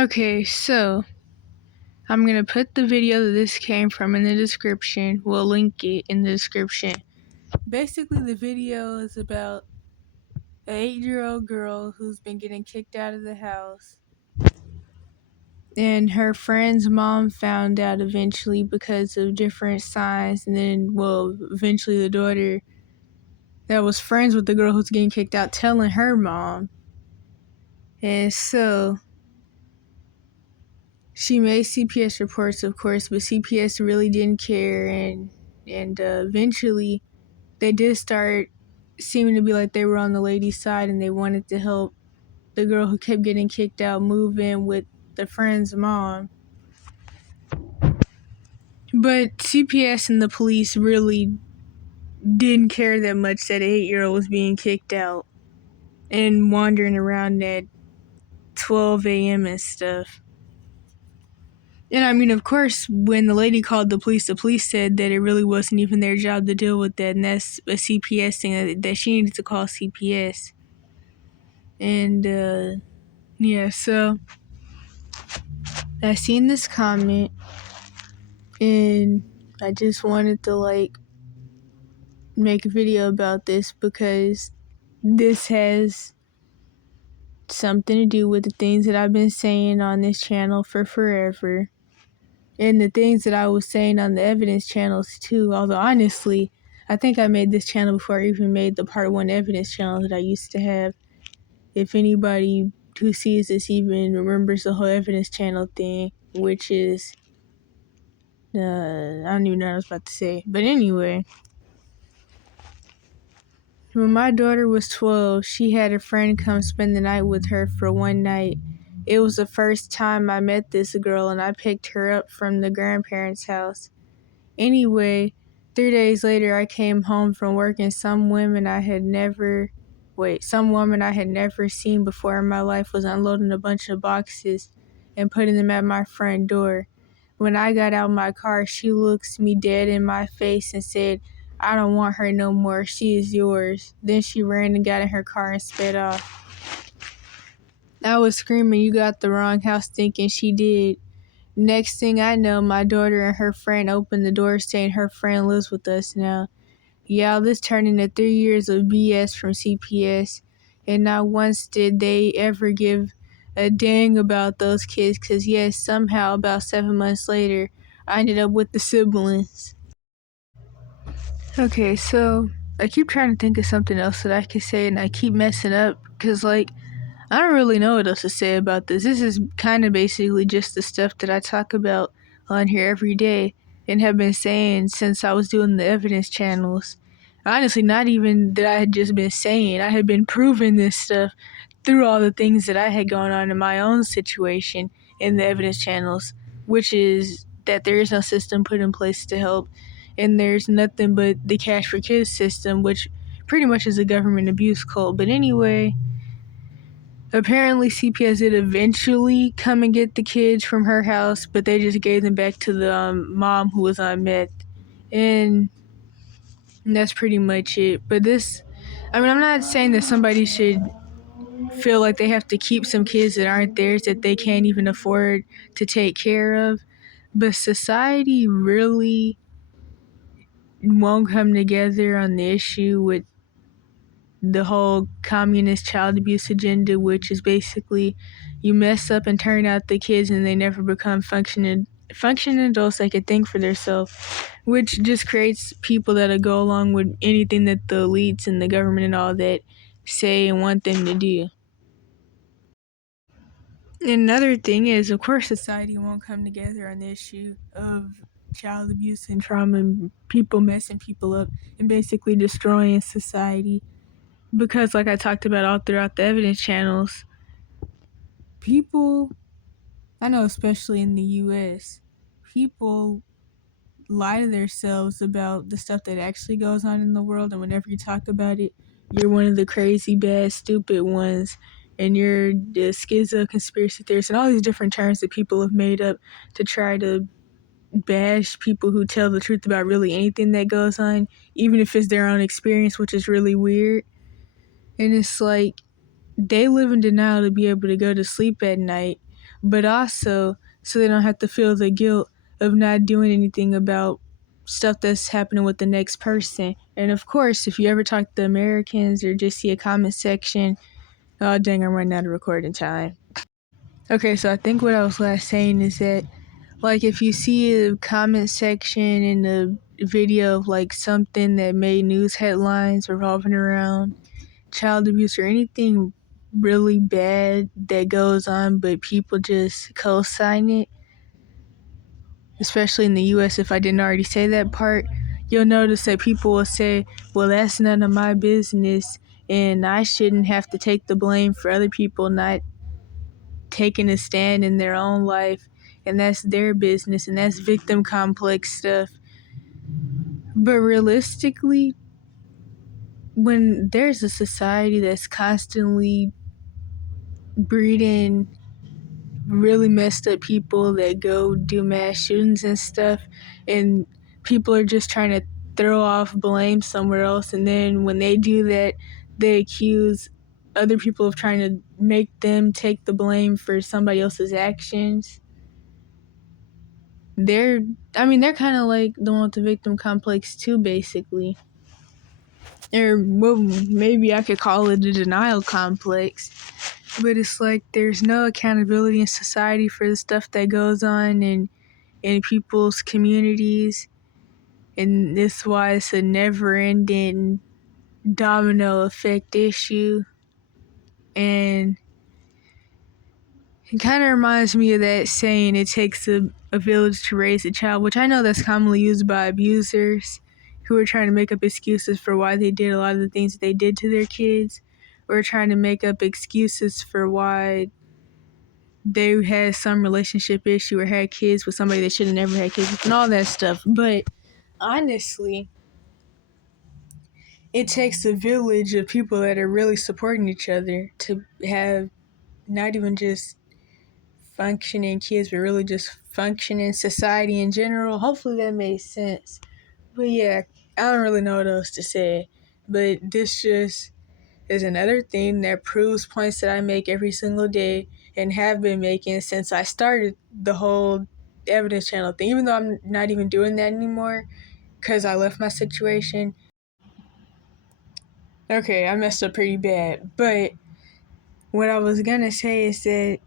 Okay, so I'm gonna put the video that this came from in the description. We'll link it in the description. Basically, the video is about an 8-year-old girl who's been getting kicked out of the house. And her friend's mom found out eventually because of different signs. And then, eventually the daughter that was friends with the girl who's getting kicked out telling her mom. And so she made CPS reports, of course, but CPS really didn't care, and eventually they did start seeming to be like they were on the lady's side, and they wanted to help the girl who kept getting kicked out move in with the friend's mom. But CPS and the police really didn't care that much that an 8-year-old was being kicked out and wandering around at 12 a.m. and stuff. And I mean, of course, when the lady called the police said that it really wasn't even their job to deal with that, and that's a CPS thing, that she needed to call CPS. And, yeah, so I seen this comment, and I just wanted to, make a video about this because this has something to do with the things that I've been saying on this channel for forever. And the things that I was saying on the evidence channels too, although honestly, I think I made this channel before I even made the part 1 evidence channel that I used to have. If anybody who sees this even remembers the whole evidence channel thing, which is, I don't even know what I was about to say. But anyway, when my daughter was 12, she had a friend come spend the night with her for one night. It was the first time I met this girl, and I picked her up from the grandparents' house. Anyway, 3 days later, I came home from work, and some woman I had never seen before in my life was unloading a bunch of boxes and putting them at my front door. When I got out my car, she looked me dead in my face and said, "I don't want her no more. She is yours." Then she ran and got in her car and sped off. I was screaming, "You got the wrong house," thinking she did. Next thing I know, my daughter and her friend opened the door saying her friend lives with us now. Yeah, this turned into 3 years of BS from CPS, and not once did they ever give a dang about those kids, because yes, somehow about 7 months later, I ended up with the siblings. Okay, so I keep trying to think of something else that I could say, and I keep messing up, because I don't really know what else to say about this. This is kind of basically just the stuff that I talk about on here every day and have been saying since I was doing the evidence channels. Honestly, not even that I had just been saying. I had been proving this stuff through all the things that I had going on in my own situation in the evidence channels, which is that there is no system put in place to help, and there's nothing but the Cash for Kids system, which pretty much is a government abuse cult. But anyway, apparently CPS did eventually come and get the kids from her house, but they just gave them back to the mom who was on meth. And that's pretty much it. But I'm not saying that somebody should feel like they have to keep some kids that aren't theirs, that they can't even afford to take care of. But society really won't come together on the issue with the whole communist child abuse agenda, which is basically you mess up and turn out the kids and they never become functioning adults that can think for themselves, which just creates people that'll go along with anything that the elites and the government and all that say and want them to do. And another thing is, of course, society won't come together on the issue of child abuse and trauma and people messing people up and basically destroying society. Because like I talked about all throughout the evidence channels, people, I know especially in the US, people lie to themselves about the stuff that actually goes on in the world, and whenever you talk about it, you're one of the crazy, bad, stupid ones, and you're the schizo conspiracy theorist, and all these different terms that people have made up to try to bash people who tell the truth about really anything that goes on, even if it's their own experience, which is really weird. And it's like, they live in denial to be able to go to sleep at night, but also so they don't have to feel the guilt of not doing anything about stuff that's happening with the next person. And of course, if you ever talk to Americans or just see a comment section, oh dang, I'm running out of recording time. Okay, so I think what I was last saying is that, like, if you see a comment section in a video of like something that made news headlines revolving around child abuse or anything really bad that goes on, but people just co-sign it, especially in the US, if I didn't already say that part, you'll notice that people will say, well, that's none of my business, and I shouldn't have to take the blame for other people not taking a stand in their own life, and that's their business, and that's victim complex stuff. But realistically, when there's a society that's constantly breeding really messed up people that go do mass shootings and stuff, and people are just trying to throw off blame somewhere else, and then when they do that, they accuse other people of trying to make them take the blame for somebody else's actions. They're they're kind of like the one with the victim complex too, basically. Or well, maybe I could call it a denial complex. But it's like there's no accountability in society for the stuff that goes on in people's communities. And that's why it's a never ending domino effect issue. And it kind of reminds me of that saying, it takes a village to raise a child, which I know that's commonly used by abusers who are trying to make up excuses for why they did a lot of the things they did to their kids, or trying to make up excuses for why they had some relationship issue or had kids with somebody they should have never had kids with and all that stuff. But honestly, it takes a village of people that are really supporting each other to have not even just functioning kids, but really just functioning society in general. Hopefully that made sense. But yeah, I don't really know what else to say. But this just is another thing that proves points that I make every single day and have been making since I started the whole evidence channel thing, even though I'm not even doing that anymore because I left my situation. Okay, I messed up pretty bad. But what I was gonna say is that,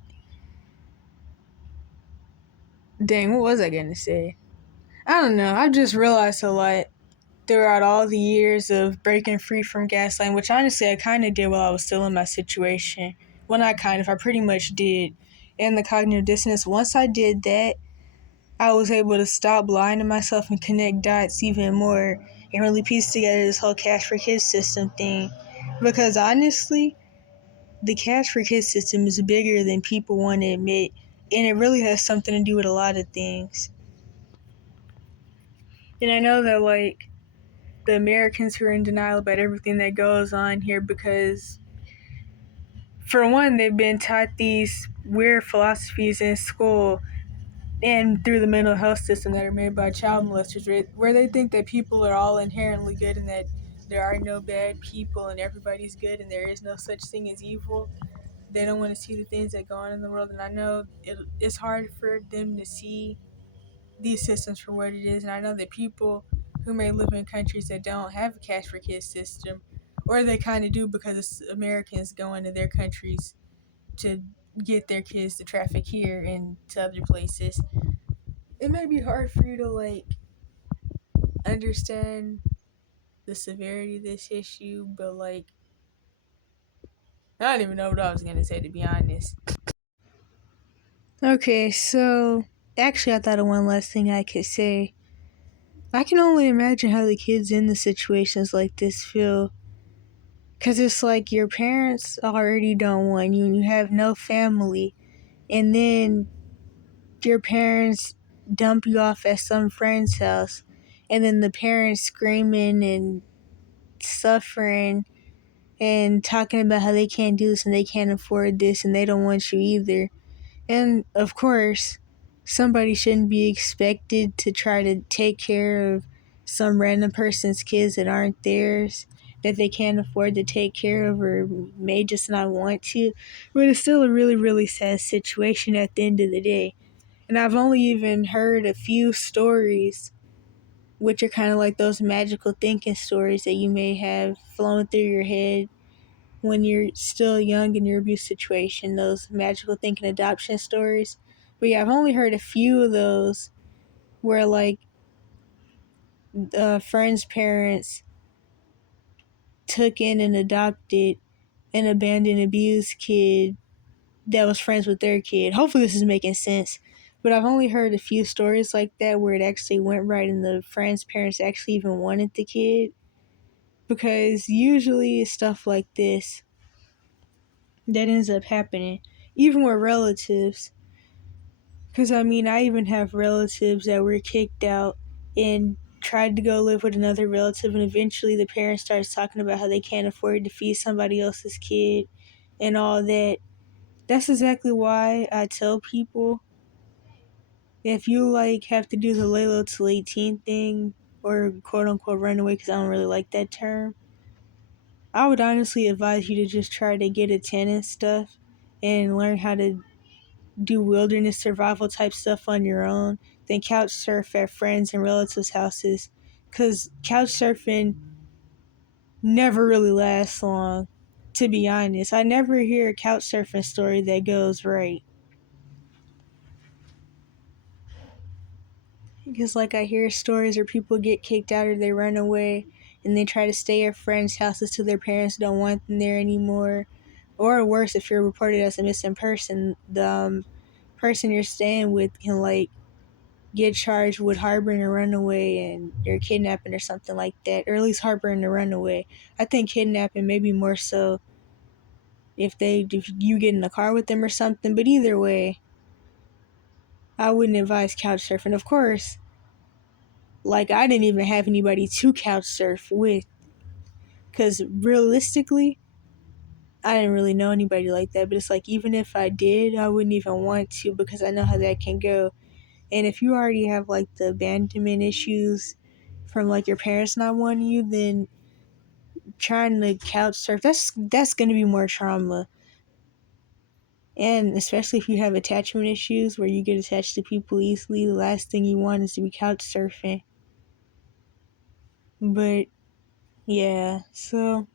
dang, what was I gonna say? I don't know. I've just realized a lot throughout all the years of breaking free from gaslighting, which honestly I kind of did while I was still in my situation. Well, not kind of, I pretty much did. And the cognitive dissonance, once I did that, I was able to stop lying to myself and connect dots even more and really piece together this whole Cash for Kids system thing. Because honestly, the Cash for Kids system is bigger than people want to admit, and it really has something to do with a lot of things. And I know that, like, the Americans who are in denial about everything that goes on here because, for one, they've been taught these weird philosophies in school and through the mental health system that are made by child molesters, where they think that people are all inherently good and that there are no bad people and everybody's good and there is no such thing as evil. They don't want to see the things that go on in the world, and I know it's hard for them to see these systems for what it is. And I know that people who may live in countries that don't have a cash for kids system, or they kind of do because it's Americans going to their countries to get their kids to traffic here and to other places, it may be hard for you to like understand the severity of this issue. But like, I don't even know what I was gonna say, to be honest. Okay, so actually I thought of one last thing I could say. I can only imagine how the kids in the situations like this feel. Because it's like your parents already don't want you and you have no family. And then your parents dump you off at some friend's house. And then the parents screaming and suffering and talking about how they can't do this and they can't afford this and they don't want you either. And of course, somebody shouldn't be expected to try to take care of some random person's kids that aren't theirs. that they can't afford to take care of or may just not want to. But it's still a really, really sad situation at the end of the day. And I've only even heard a few stories, which are kind of like those magical thinking stories that you may have flowing through your head when you're still young in your abuse situation, those magical thinking adoption stories. But yeah, I've only heard a few of those where like friends' parents took in and adopted an abandoned abused kid that was friends with their kid. Hopefully this is making sense. But I've only heard a few stories like that where it actually went right and the friend's parents actually even wanted the kid. Because usually it's stuff like this that ends up happening, even with relatives. Because I mean, I even have relatives that were kicked out and tried to go live with another relative, and eventually the parent starts talking about how they can't afford to feed somebody else's kid and all that. That's exactly why I tell people, if you like have to do the lay low till 18 thing, or quote unquote run away, because I don't really like that term, I would honestly advise you to just try to get a tent and stuff and learn how to do wilderness survival type stuff on your own than couch surf at friends and relatives' houses, because couch surfing never really lasts long, to be honest. I never hear a couch surfing story that goes right. Because like I hear stories where people get kicked out or they run away and they try to stay at friends' houses till their parents don't want them there anymore. Or worse, if you're reported as a missing person, the person you're staying with can like get charged with harboring a runaway and you're kidnapping or something like that, or at least harboring a runaway. I think kidnapping maybe more so if you get in a car with them or something. But either way, I wouldn't advise couch surfing. Of course, like I didn't even have anybody to couch surf with, because realistically, I didn't really know anybody like that. But it's like even if I did, I wouldn't even want to because I know how that can go. And if you already have like the abandonment issues from like your parents not wanting you, then trying to couch surf, that's gonna be more trauma. And especially if you have attachment issues where you get attached to people easily, the last thing you want is to be couch surfing. But yeah, so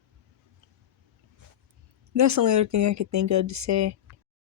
that's the only other thing I could think of to say.